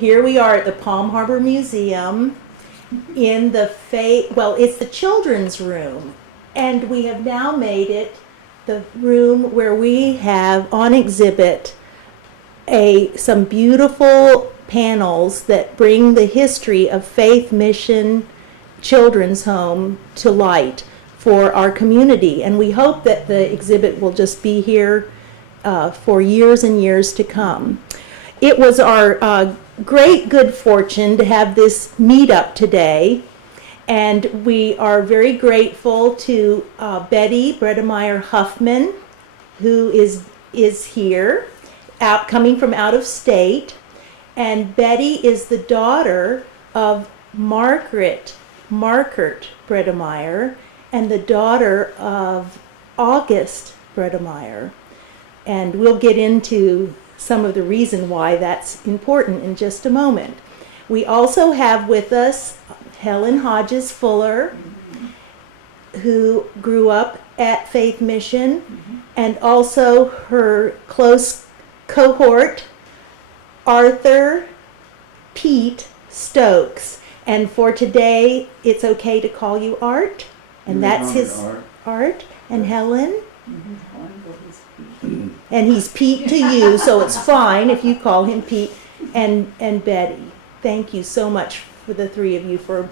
Here we are at the Palm Harbor Museum in the it's the children's room, and we have now made it the room where we have on exhibit some beautiful panels that bring the history of Faith Mission Children's Home to light for our community. And we hope that the exhibit will just be here for years and years to come. It was our great good fortune to have this meetup today, and we are very grateful to Betty Bredemeyer Huffman, who is here, coming from out of state. And Betty is the daughter of Margaret Markert Bredemeyer and the daughter of August Bredemeyer. And we'll get into some of the reason why that's important in just a moment. We also have with us Helen Hodges Fuller, who grew up at Faith Mission, and also her close cohort, Arthur Pete Stokes. And for today, it's okay to call you Art, and that's his Art, and Helen. And he's Pete to you, so it's fine if you call him Pete. And Betty, thank you so much for the three of you for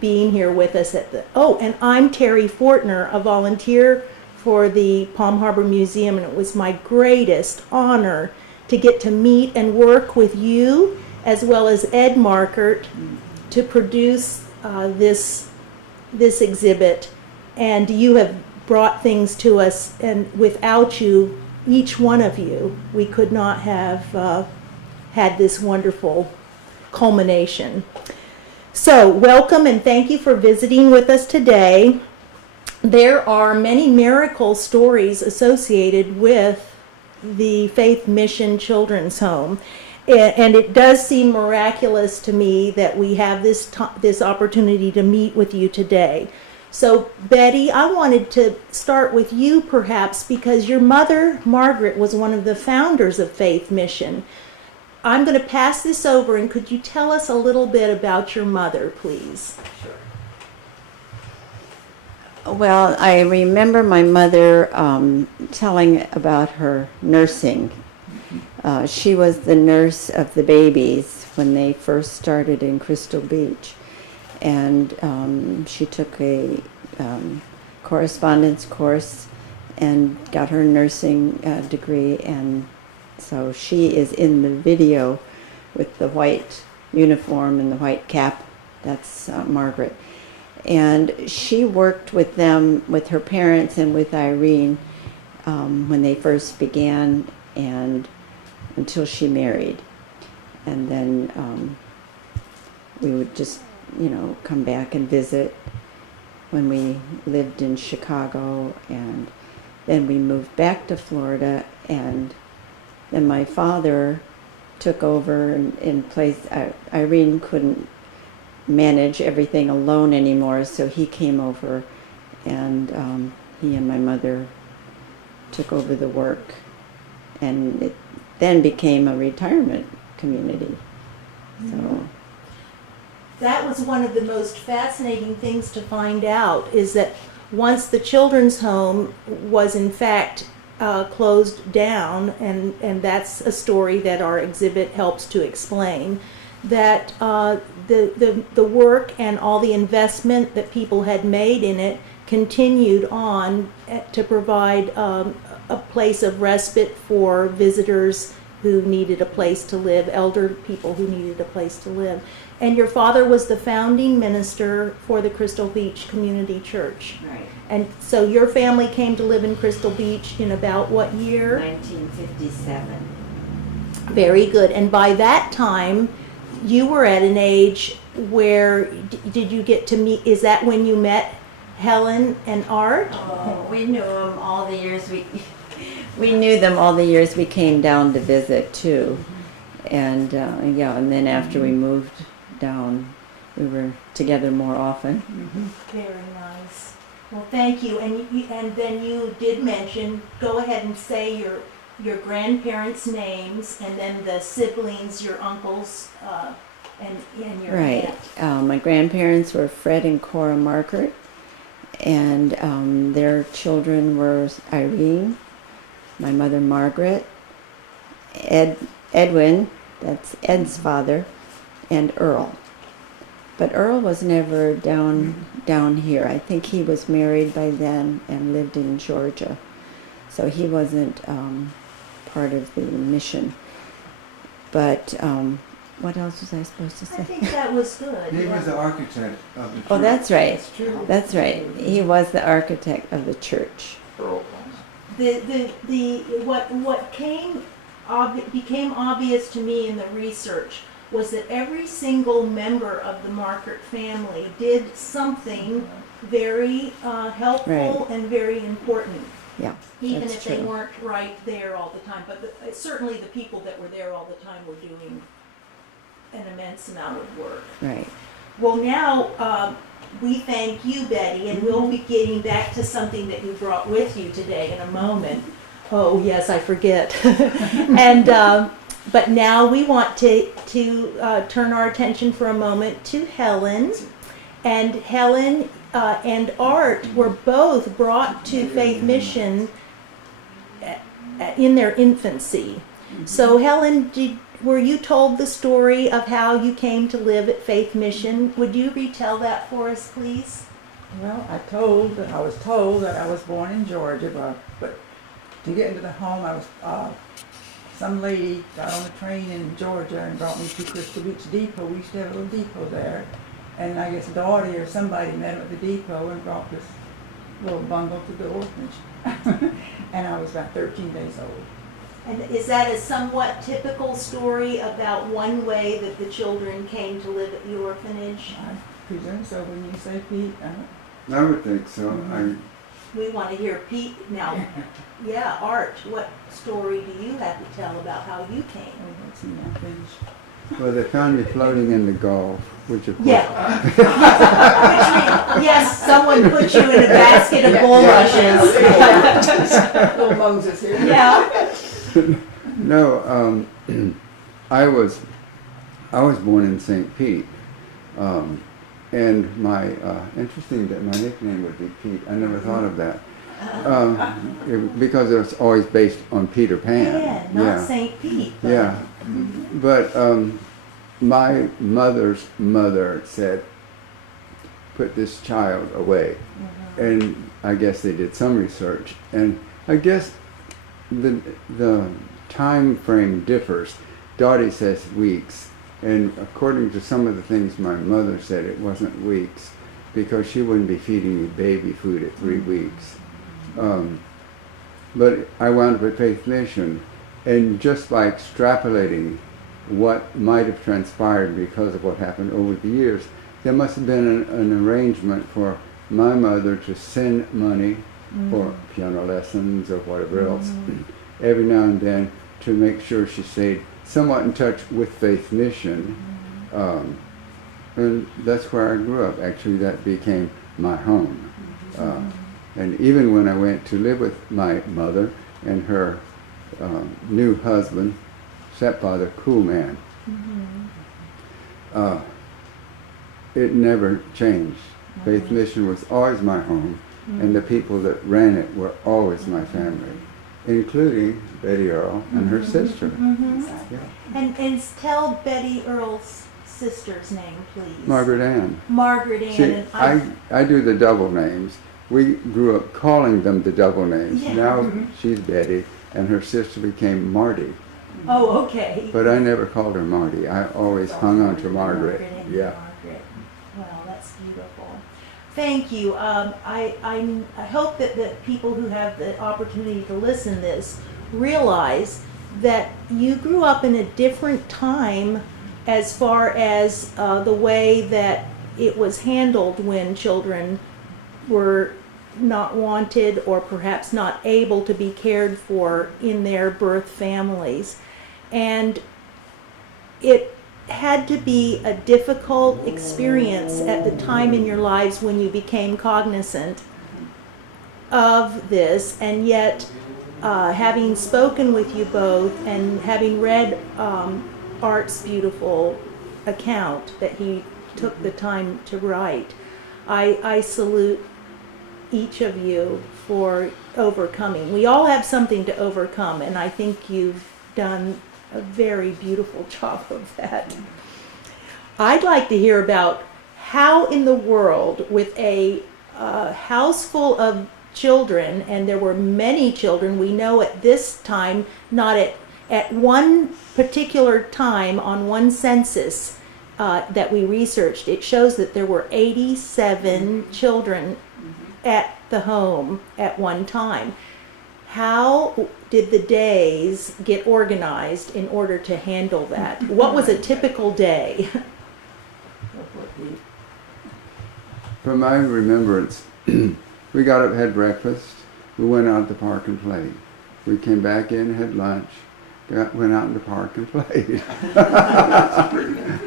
being here with us at the. Oh, and I'm Terry Fortner, a volunteer for the Palm Harbor Museum, and it was my greatest honor to get to meet and work with you, as well as Ed Markert, to produce this exhibit. And you have brought things to us, and without you, each one of you, we could not have had this wonderful culmination. So welcome and thank you for visiting with us today. There are many miracle stories associated with the Faith Mission Children's Home. And it does seem miraculous to me that we have this opportunity to meet with you today. So, Betty, I wanted to start with you perhaps because your mother, Margaret, was one of the founders of Faith Mission. I'm going to pass this over, and could you tell us a little bit about your mother, please? Sure. Well, I remember my mother telling about her nursing. She was the nurse of the babies when they first started in Crystal Beach. And she took a correspondence course and got her nursing degree, and so she is in the video with the white uniform and the white cap. That's Margaret. And she worked with them, with her parents and with Irene when they first began and until she married. And then we would just come back and visit when we lived in Chicago, and then we moved back to Florida, and then my father took over in place. Irene couldn't manage everything alone anymore, so he came over, and he and my mother took over the work, and it then became a retirement community. So that was one of the most fascinating things to find out, is that once the children's home was in fact closed down, and that's a story that our exhibit helps to explain, that the work and all the investment that people had made in it continued on to provide a place of respite for visitors who needed a place to live, elder people who needed a place to live. And your father was the founding minister for the Crystal Beach Community Church. right, And so your family came to live in Crystal Beach in about what year? 1957. Very good. And by that time, you were at an age where, did you get to meet, is that when you met Helen and Art? Oh, we knew them all the years we knew them all the years we came down to visit too. And and then after we moved down, we were together more often. Very nice. Well, thank you. And then you did mention, go ahead and say your grandparents' names, and then the siblings, your uncles, and your Right. aunt. My grandparents were Fred and Cora Margaret, and their children were Irene, my mother Margaret, Edwin, that's Ed's father, and Earl. But Earl was never down here. I think he was married by then and lived in Georgia, so he wasn't part of the mission. But what else was I supposed to I say? think that was good. He yeah. was the architect of the church. Oh, that's right. That's true. That's right. He was the architect of the church. What became obvious to me in the research was that every single member of the Margaret family did something very helpful Right. and very important, Yeah, even that's if they true. weren't right there all the time. But certainly the people that were there all the time were doing an immense amount of work. Right. Well, now we thank you, Betty, and we'll be getting back to something that you brought with you today in a moment. Oh, yes, I forget. And but now we want to turn our attention for a moment to Helen. And Helen and Art were both brought to Faith Mission in their infancy. So, Helen, were you told the story of how you came to live at Faith Mission? Would you retell that for us, please? Well, I was told that I was born in Georgia, but to get into the home, some lady got on a train in Georgia and brought me to Crystal Beach Depot. We used to have a little depot there, and I guess Dottie or somebody met him at the depot and brought this little bundle to the orphanage. And I was about 13 days old. And is that a somewhat typical story about one way that the children came to live at the orphanage? I presume so when you say Pete. I would think so. We want to hear Pete now. Yeah, Art, what story do you have to tell about how you came? Let's see, I'll finish. Well, they found me floating in the Gulf, which of course. Yeah. Yes, someone put you in a basket of bulrushes. Little Moses here. Yeah. No, I was born in St. Pete, and my interesting that my nickname would be Pete. I never thought of that because it was always based on Peter Pan. Yeah, not St. Pete. But Yeah, but my mother's mother said, "Put this child away," and I guess they did some research, and I guess the time frame differs. Dottie says weeks, and according to some of the things my mother said, it wasn't weeks because she wouldn't be feeding me baby food at 3 weeks. But I wound up at Faith Mission, and just by extrapolating what might have transpired because of what happened over the years, there must have been an arrangement for my mother to send money for piano lessons or whatever else every now and then to make sure she stayed somewhat in touch with Faith Mission. And that's where I grew up. Actually, that became my home. And even when I went to live with my mother and her new husband, stepfather, cool man, it never changed. Faith Mission was always my home, and the people that ran it were always my family, including Betty Earl and her sister. Yeah. And tell Betty Earl's sister's name, please. Margaret Ann. Margaret Ann. See, And I do the double names. We grew up calling them the double names. Yeah. Now she's Betty, and her sister became Marty. Oh, okay. But I never called her Marty. I always hung on to Margaret. and Yeah. Margaret. Well, that's beautiful. Thank you. I hope that the people who have the opportunity to listen to this realize that you grew up in a different time as far as the way that it was handled when children were not wanted or perhaps not able to be cared for in their birth families. And it had to be a difficult experience at the time in your lives when you became cognizant of this, and yet having spoken with you both and having read Art's beautiful account that he took the time to write, I salute each of you for overcoming. We all have something to overcome, and I think you've done a very beautiful job of that. I'd like to hear about how in the world, with a house full of children, and there were many children, we know at this time, not at one particular time on one census that we researched, it shows that there were 87 children at the home at one time. How did the days get organized in order to handle that? What was a typical day? From my remembrance, we got up, had breakfast, we went out to the park and played. We came back in, had lunch, went out in the park and played.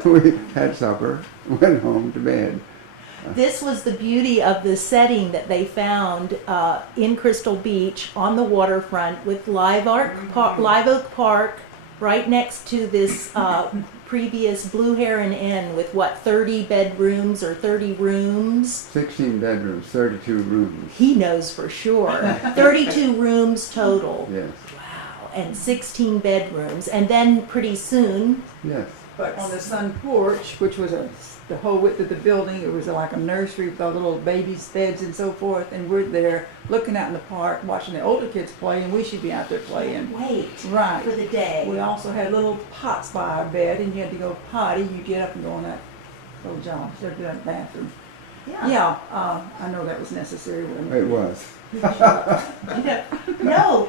We had supper, went home to bed. This was the beauty of the setting that they found in Crystal Beach on the waterfront with Live Oak Park right next to this previous Blue Heron Inn with what, 30 bedrooms or 30 rooms? 16 bedrooms, 32 rooms. He knows for sure. 32 rooms total. Yes, Wow. And 16 bedrooms. And then pretty soon, yes. But on the sun porch, which was the whole width of the building, it was like a nursery with all the little babies' beds and so forth. And we're there looking out in the park, watching the older kids play, and we should be out there playing. wait Right. for the day. We also had little pots by our bed, and you had to go potty. You get up and go on that little job, so to that bathroom. Yeah, I know that was necessary. Wasn't It was. No,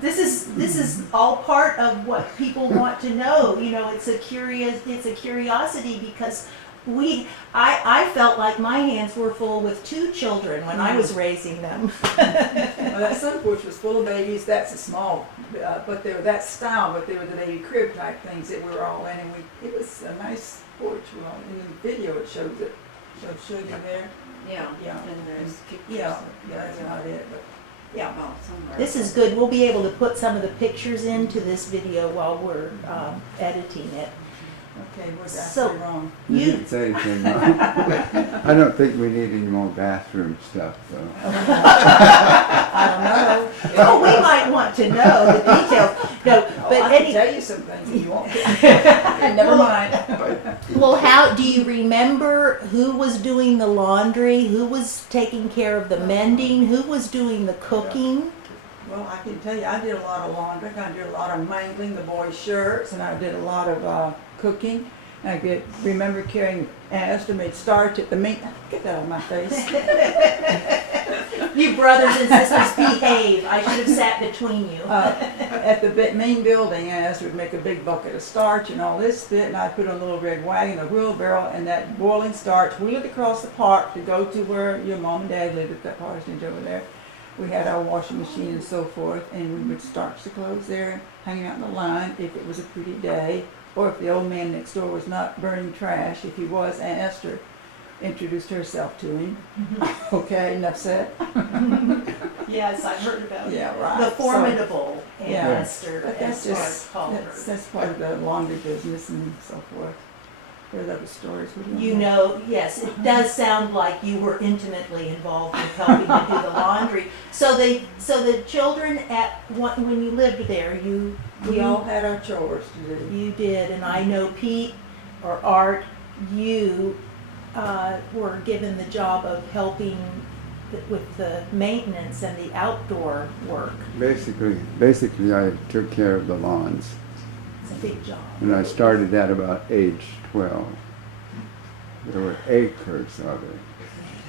this is all part of what people want to know. You know, it's a curiosity because I felt like my hands were full with 2 children when I was raising them. Well, that sun porch was full of babies. That's a small, but they were that style, but they were the baby crib type things that we were all in, and it was a nice porch. Well, in the video it shows it. Show you there. Yeah, Yeah. and there's pictures. Yeah, that's not it, but yeah. Well, somewhere. This is good. We'll be able to put some of the pictures into this video while we're editing it. Okay, was So- actually wrong. You You- didn't say anything wrong. I don't think we need any more bathroom stuff, though. I don't know. Oh, we might want to know the details. No, Oh, but I can tell you some things if you want to. Never mind. well, how do you remember who was doing the laundry? Who was taking care of the mending? Who was doing the cooking? Well, I can tell you, I did a lot of laundry. I did a lot of mangling the boys' shirts, and I did a lot of cooking. And I remember carrying As to make starch at the meat. Get that out of my face. You brothers and sisters behave. I should have sat between you. At the main building, As would make a big bucket of starch and all this bit, and I'd put on a little red wagon, a wheelbarrow, and that boiling starch, wheel it across the park to go to where your mom and dad lived at that parsonage over there. We had our washing machine and so forth, and we would starch the clothes there, hanging out in the line if it was a pretty day, or if the old man next door was not burning trash. If he was, Aunt Esther introduced herself to him. Okay, enough said. Yes, I've heard about Yeah, right. the formidable Aunt Yeah. Esther, But as that's far as just, called her. that's part of the laundry business and so forth. There's other stories. We don't You know, yes, it does sound like you were intimately involved in helping to do the laundry. So the children when you lived there, We all had our chores to do. you did, and I know Pete or Art, you were given the job of helping with the maintenance and the outdoor work. Basically, I took care of the lawns, It's a big job. and I started that about age 12. There were acres of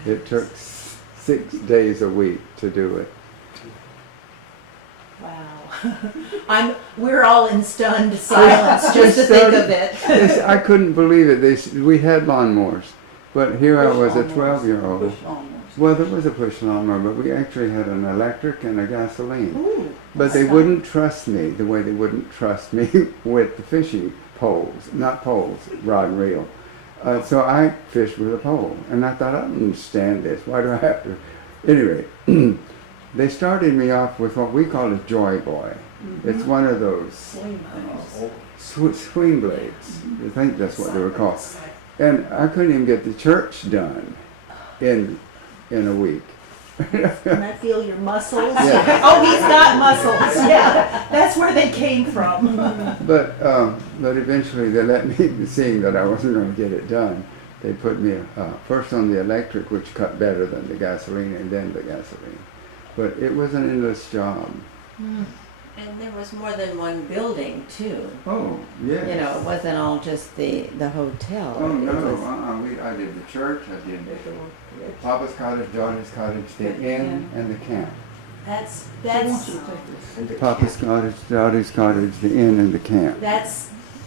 it. It took 6 days a week to do it. Wow. We're all in stunned silence just to think of it. I couldn't believe it. We had lawnmowers, but here I was, a Push lawnmowers. 12-year-old. Push lawnmowers. Well, there was a push lawnmower, but we actually had an electric and a gasoline. Ooh, But they that's wouldn't trust me the way they wouldn't trust me with the fishing poles, not poles, rod and reel. So I fished with a pole, and I thought, I don't understand this. Why do I have to? Anyway, they started me off with what we call a joy boy. It's one of those swing blades. I think that's what they were called. And I couldn't even get the church done in a week. Can I feel your muscles? Yeah. Oh, he's got muscles. Yeah, that's where they came from. But eventually they let me, seeing that I wasn't going to get it done, they put me first on the electric, which cut better than the gasoline, and then the gasoline. But it was an endless job. And there was more than one building too. Oh, yes. You know, it wasn't all just the hotel. Oh, It no. was- I did the church, I did Papa's cottage, Daughter's cottage, the inn, and the camp. That's Papa's cottage, Daughter's cottage, the inn, and the camp.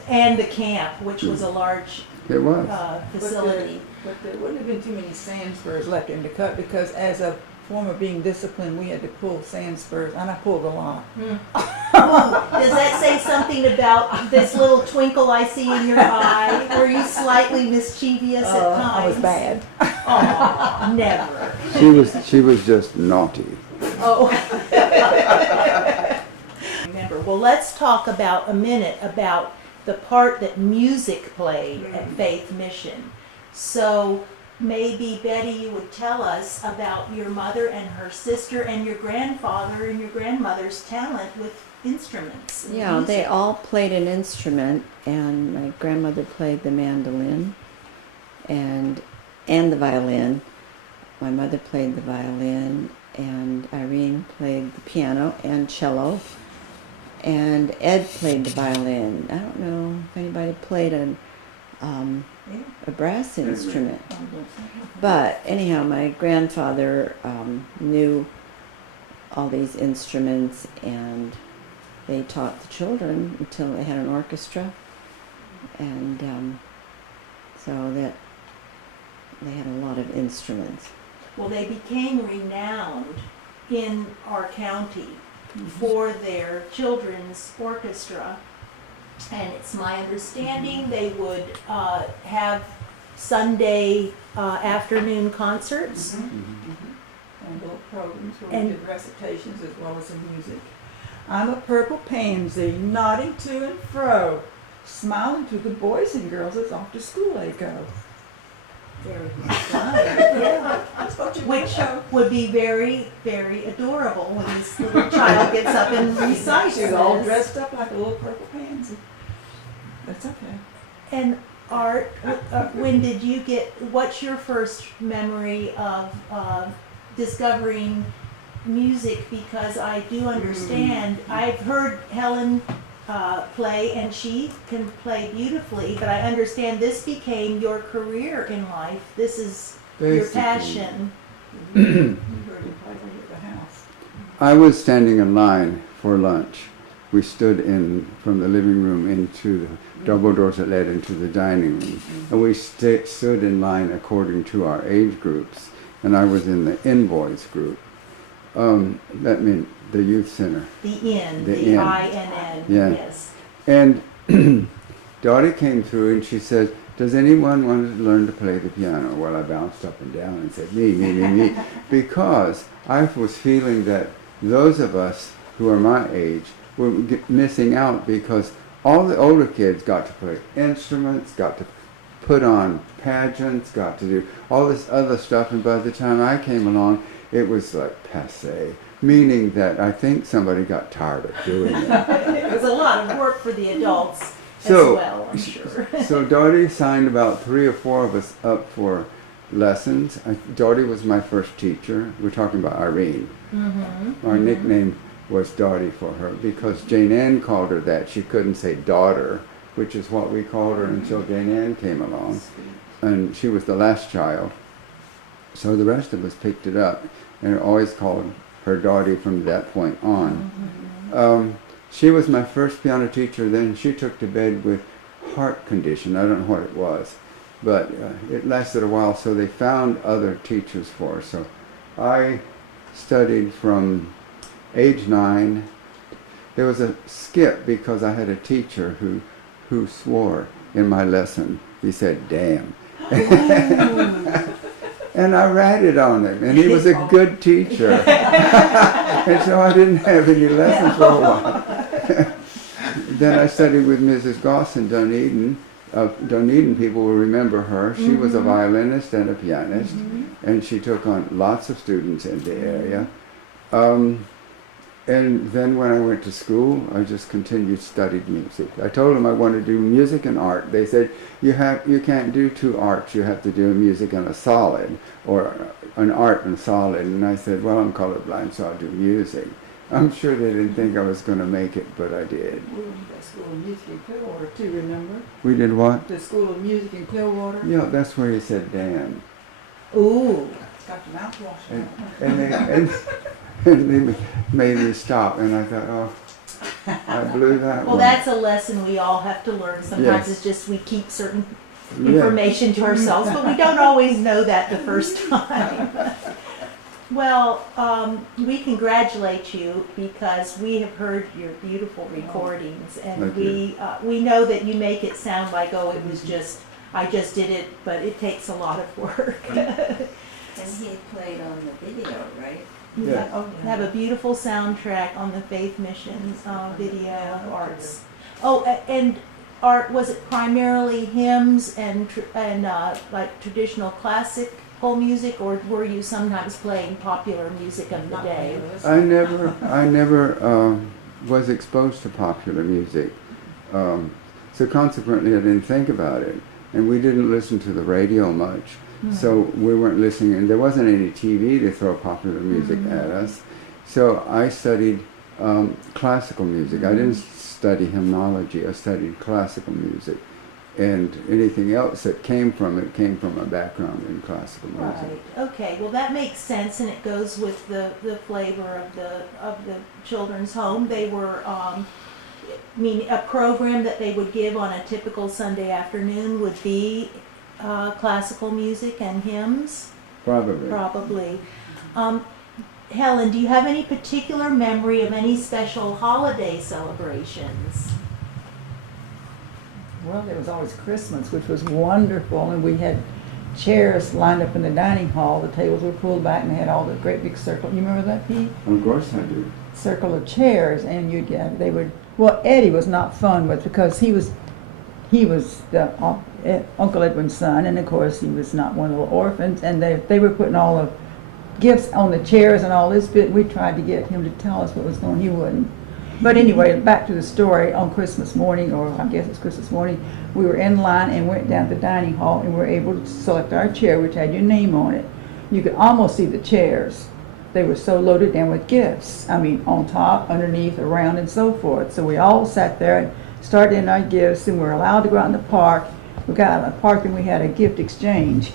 and the camp, which was a large It was. facility. But there wouldn't have been too many sand spurs left in the cut because as a form of being disciplined, we had to pull sand spurs, and I pulled a lot. Does that say something about this little twinkle I see in your eye? Were you slightly mischievous at times? I was bad. Oh, never. She was just naughty. Oh. Remember. Well, let's talk about a minute about the part that music played at Faith Mission. So maybe Betty, you would tell us about your mother and her sister and your grandfather and your grandmother's talent with instruments. and Yeah, they music. all played an instrument, and my grandmother played the mandolin and the violin. My mother played the violin, and Irene played the piano and cello, and Ed played the violin. I don't know if anybody played a brass instrument. But anyhow, my grandfather knew all these instruments, and they taught the children until they had an orchestra, and so that they had a lot of instruments. Well, they became renowned in our county for their children's orchestra. And it's my understanding they would have Sunday afternoon concerts. And little programs where And- we did recitations as well as the music. I'm a purple pansy, nodding to and fro, smiling to the boys and girls as off to school they go. Very fun. Yeah. That's what you Which would be very, very adorable when this little child gets up and recites She's all this. dressed up like a little purple pansy. That's okay. And Art, when did you what's your first memory of discovering music? Because I do understand, I've heard Helen play, and she can play beautifully, but I understand this became your career in life. This is your Basically. passion. You heard him play at the house. I was standing in line for lunch. We stood from the living room into the double doors that led into the dining room. And we stood in line according to our age groups. And I was in the Envoys group. That meant the youth center. The Inn, The the Inn. INN, Yeah. yes. And Dottie came through and she said, "Does anyone want to learn to play the piano?" Well, I bounced up and down and said, me, because I was feeling that those of us who are my age were missing out, because all the older kids got to play instruments, got to put on pageants, got to do all this other stuff, and by the time I came along, it was like passé, meaning that I think somebody got tired of doing it. It was a lot of work for the adults So- as well, I'm sure. So Dottie signed about 3 or 4 of us up for lessons. Dottie was my first teacher. We're talking about Irene. Our nickname was Dottie for her because Jane Ann called her that. She couldn't say daughter, which is what we called her until Jane Ann came along. And she was the last child. So the rest of us picked it up and always called her Dottie from that point on. She was my first piano teacher. Then she took to bed with heart condition. I don't know what it was, but it lasted a while, so they found other teachers for her. So I studied from age 9. There was a skip because I had a teacher who swore in my lesson. He said, "Damn." And I ratted on him, and he was a good teacher. And so I didn't have any lessons for a while. Then I studied with Mrs. Goss in Dunedin. Dunedin people will remember her. She was a violinist and a pianist, and she took on lots of students in the area. And then when I went to school, I just continued studied music. I told them I wanted to do music and art. They said, you can't do two arts. You have to do a music and a solid, or an art and solid. And I said, well, I'm colorblind, so I'll do music. I'm sure they didn't think I was going to make it, but I did. We went to the School of Music in Clearwater too, remember? We did what? The School of Music in Clearwater. Yeah, that's where he said, damn. Ooh. It's got the mouthwash And, on. and they made me stop, and I thought, oh, I blew that Well, one. that's a lesson we all have to learn. Sometimes Yes. it's just we keep certain Yeah. information to ourselves, but we don't always know that the first time. Well, we congratulate you because we have heard your beautiful recordings, and Thank we know that you make it sound like, oh, it was just, I just did it, but it takes a lot of work. And he played on the video, right? Yeah. Have a beautiful soundtrack on the Faith Mission video arts. Oh, and art, was it primarily hymns and like traditional classical music, or were you sometimes playing popular music of the day? I never was exposed to popular music, so consequently I didn't think about it, and we didn't listen to the radio much, so we weren't listening, and there wasn't any TV to throw popular music at us, so I studied classical music. I didn't study hymnology, I studied classical music, and anything else that came from a background in classical music. Right. Okay. Well, that makes sense, and it goes with the flavor of the children's home. They were, I mean, a program that they would give on a typical Sunday afternoon would be classical music and hymns. Probably. Probably. Helen, do you have any particular memory of any special holiday celebrations? Well, there was always Christmas, which was wonderful, and we had chairs lined up in the dining hall. The tables were pulled back, and they had all the great big circle. You remember that, Pete? Of course I do. Circle of chairs, and they would. Well, Eddie was not fun with because he was the Uncle Edwin's son, and of course he was not one of the orphans. And they were putting all the gifts on the chairs and all this bit. We tried to get him to tell us what was going on. He wouldn't. But anyway, back to the story. On Christmas morning, or I guess it's Christmas morning, we were in line and went down to the dining hall and were able to select our chair, which had your name on it. You could almost see the chairs. They were so loaded down with gifts. I mean, on top, underneath, around, and so forth. So we all sat there and started in our gifts, and we were allowed to go out in the park. We got out in the park and we had a gift exchange.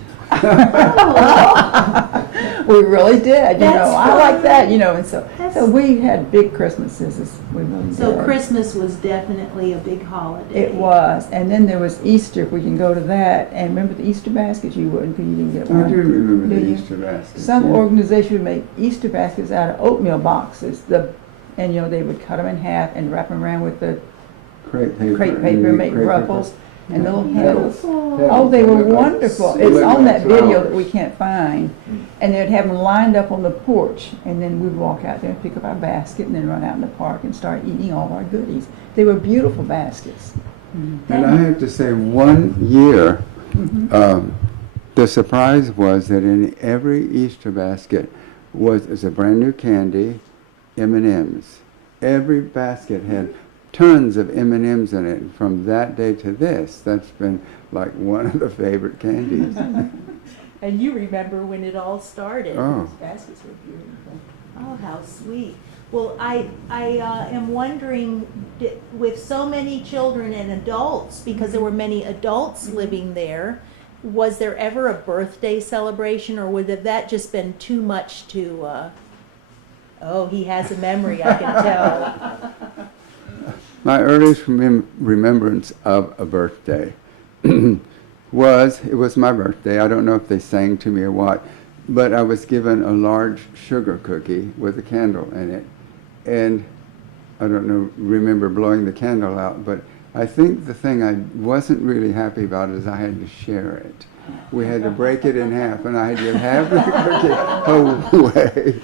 We really did, you know. I like that, you know, and so we had big Christmases. We really did. So Christmas was definitely a big holiday. It was, and then there was Easter. If we can go to that, and remember the Easter baskets? You wouldn't, because you didn't get one. I do remember Do the you? Easter baskets. Some yeah. organization would make Easter baskets out of oatmeal boxes. And you know, they would cut them in half and wrap them around with the Crepe paper, and make crepe ruffles paper. and little Petals. handles. Oh, they were wonderful. It's on that video that we flowers. can't find. And they'd have them lined up on the porch, and then we'd walk out there and pick up our basket and then run out in the park and start eating all our goodies. They were beautiful baskets. And I have to say, one year, the surprise was that in every Easter basket was a brand new candy, M&Ms. Every basket had tons of M&Ms in it. From that day to this, that's been like one of the favorite candies. And you remember when it all started. Oh. Those baskets were beautiful. Oh, how sweet. Well, I am wondering, with so many children and adults, because there were many adults living there, was there ever a birthday celebration, or would have that just been too much to, oh, he has a memory, I can tell. My earliest remembrance of a birthday it was my birthday. I don't know if they sang to me or what, but I was given a large sugar cookie with a candle in it. And I don't remember blowing the candle out, but I think the thing I wasn't really happy about is I had to share it. We had to break it in half, and I had to give half of the cookie away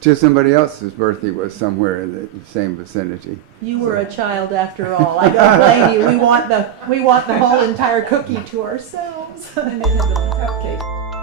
to somebody else's birthday was somewhere in the same vicinity. You were a child after all. I don't blame you. We want the whole entire cookie to ourselves. And they had the cupcakes.